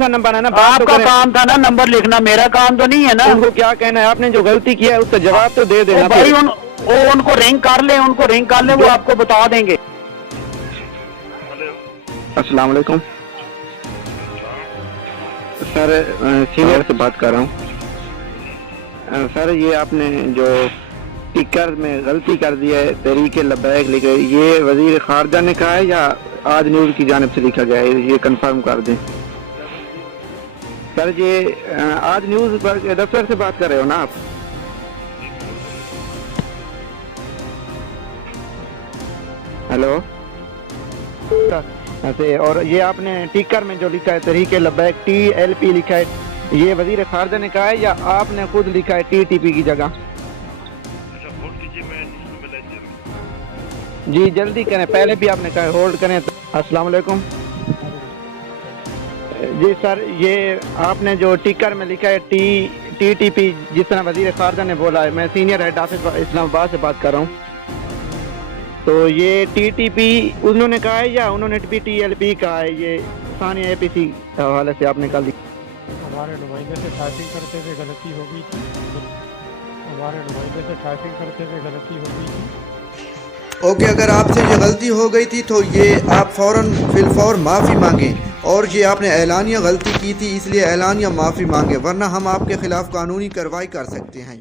सा नंबर है ना, आपका काम था ना नंबर लिखना, मेरा काम तो नहीं है ना। उनको क्या कहना है, आपने जो गलती किया है उसका जवाब तो दे देना भाई। उनको रिंग कर ले, वो आपको बता देंगे। अस्सलाम वालेकुम सर, सीनियर से बात कर रहा हूँ। सर ये आपने जो टिकर में गलती कर दिया है, तहरीके लब्बैक लिखे, ये वजीर खारजा ने कहा है या आज न्यूज़ की जानिब से लिखा गया है, ये कंफर्म कर दें। सर ये आज न्यूज़ दफ्तर से बात कर रहे हो ना आप? हेलो। ऐसे, और ये आपने टिकर में जो लिखा है तहरीके लब्बैक TLP लिखा है, ये वजीर खारजा ने कहा है या आपने खुद लिखा है TTP की जगह? जी जल्दी करें, पहले भी आपने कहा होल्ड करें। अस्सलाम वालेकुम जी सर, ये आपने जो टिकर में लिखा है TTP, जिस तरह वजीर खारजा ने बोला है, मैं सीनियर हेड ऑफिस इस्लामाबाद से बात कर रहा हूँ। तो ये TTP उन्होंने कहा है या उन्होंने भी TLP कहा है? ये सानिया APC हवाले से आपने कल हमारे नुमाइंदे से टाइपिंग करते हुए गलती हो गई थी, ओके, अगर आपसे ये गलती हो गई थी तो ये आप फ़ौरन फिलफौर माफ़ी मांगें, और ये आपने एलानिया गलती की थी इसलिए एलानिया माफ़ी मांगें, वरना हम आपके ख़िलाफ़ कानूनी कार्रवाई कर सकते हैं।